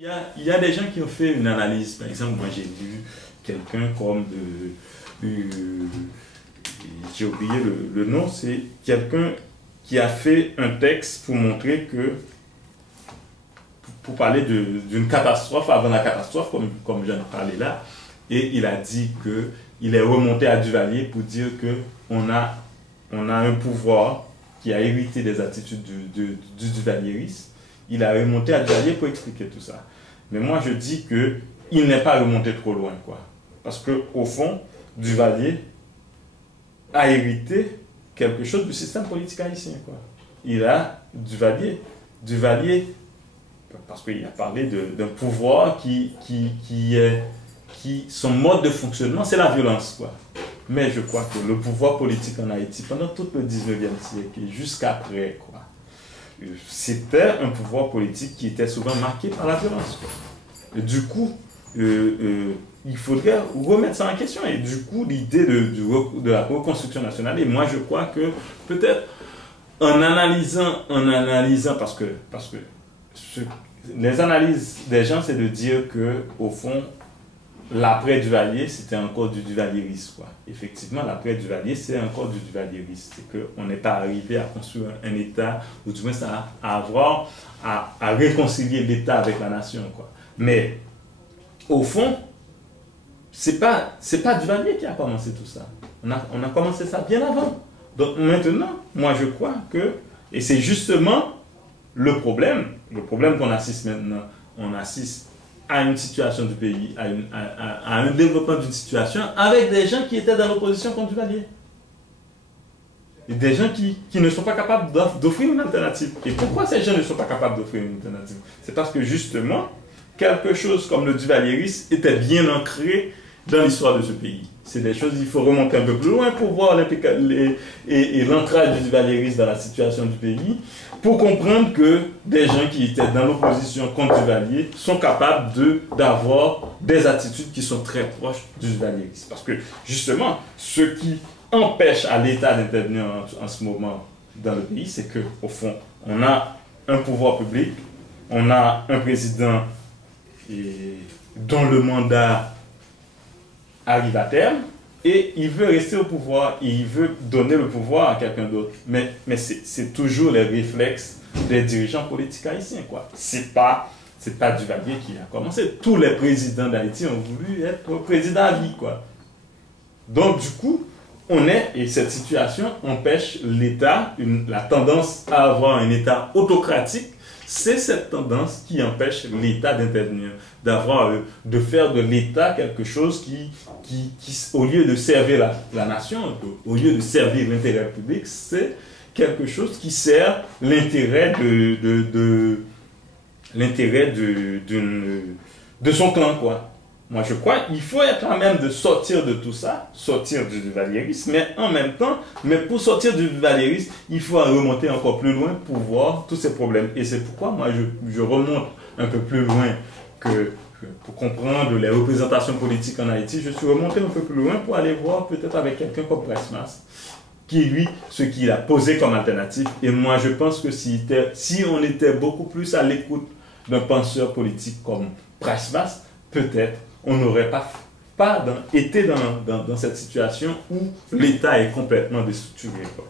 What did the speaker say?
Il y a des gens qui ont fait une analyse. Par exemple, moi j'ai lu quelqu'un comme j'ai oublié le nom, c'est quelqu'un qui a fait un texte pour montrer que, pour parler d'une catastrophe avant la catastrophe, comme j'en ai parlé là, et il a dit qu'il est remonté à Duvalier pour dire qu'on a un pouvoir qui a hérité des attitudes du duvalierisme. Il a remonté à Duvalier pour expliquer tout ça. Mais moi, je dis qu'il n'est pas remonté trop loin, quoi. Parce qu'au fond, Duvalier a hérité quelque chose du système politique haïtien, quoi. Il a Duvalier, parce qu'il a parlé d'un pouvoir son mode de fonctionnement, c'est la violence, quoi. Mais je crois que le pouvoir politique en Haïti, pendant tout le 19e siècle et jusqu'après, quoi, c'était un pouvoir politique qui était souvent marqué par la violence, quoi. Et du coup, il faudrait remettre ça en question. Et du coup, l'idée de la reconstruction nationale, et moi je crois que peut-être en analysant, parce que les analyses des gens, c'est de dire que au fond, l'après Duvalier, c'était encore du duvalierisme, quoi. Effectivement, l'après Duvalier, c'est encore du duvalierisme. C'est qu'on n'est pas arrivé à construire un État, ou du moins à réconcilier l'État avec la nation, quoi. Mais, au fond, c'est pas Duvalier qui a commencé tout ça. On a commencé ça bien avant. Donc maintenant, moi je crois que, et c'est justement le problème qu'on assiste maintenant, on assiste à une situation du pays, à un développement d'une situation avec des gens qui étaient dans l'opposition contre Duvalier. Et des gens qui ne sont pas capables d'offrir une alternative. Et pourquoi ces gens ne sont pas capables d'offrir une alternative? C'est parce que justement, quelque chose comme le duvalierisme était bien ancré dans l'histoire de ce pays. C'est des choses, il faut remonter un peu plus loin pour voir l'ancrage du duvalierisme dans la situation du pays, pour comprendre que des gens qui étaient dans l'opposition contre Duvalier sont capables d'avoir des attitudes qui sont très proches du duvalierisme. Parce que justement, ce qui empêche à l'État d'intervenir en ce moment dans le pays, c'est qu'au fond, on a un pouvoir public, on a un président dont le mandat arrive à terme, et il veut rester au pouvoir, et il veut donner le pouvoir à quelqu'un d'autre. Mais c'est toujours les réflexes des dirigeants politiques haïtiens, quoi. C'est pas Duvalier qui a commencé. Tous les présidents d'Haïti ont voulu être président à vie, quoi. Donc du coup, et cette situation empêche l'État, la tendance à avoir un État autocratique. C'est cette tendance qui empêche l'État d'intervenir, de faire de l'État quelque chose qui, au lieu de servir la nation, au lieu de servir l'intérêt public, c'est quelque chose qui sert l'intérêt de son clan, quoi. Moi, je crois qu'il faut être à même de sortir de tout ça, sortir du duvalierisme, mais en même temps, pour sortir du duvalierisme, il faut remonter encore plus loin pour voir tous ces problèmes. Et c'est pourquoi moi, je remonte un peu plus loin pour comprendre les représentations politiques en Haïti. Je suis remonté un peu plus loin pour aller voir peut-être avec quelqu'un comme Presmas, qui lui, ce qu'il a posé comme alternative. Et moi, je pense que si on était beaucoup plus à l'écoute d'un penseur politique comme Presmas, peut-être on n'aurait pas été dans cette situation où l'État est complètement déstructuré, quoi.